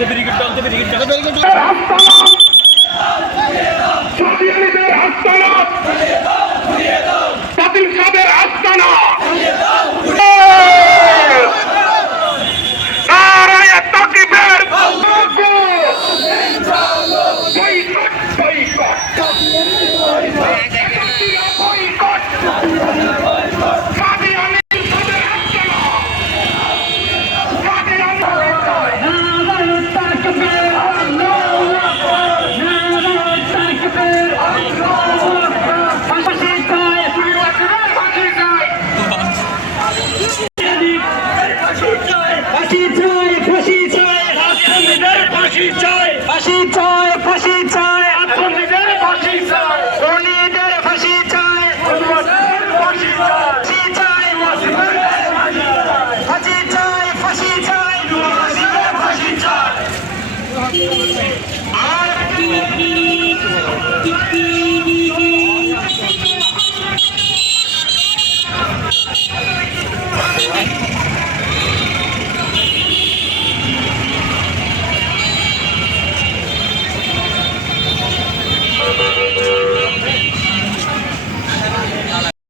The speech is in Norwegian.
Dante Brygger, Dante Brygger, Push it! Push it! Push it!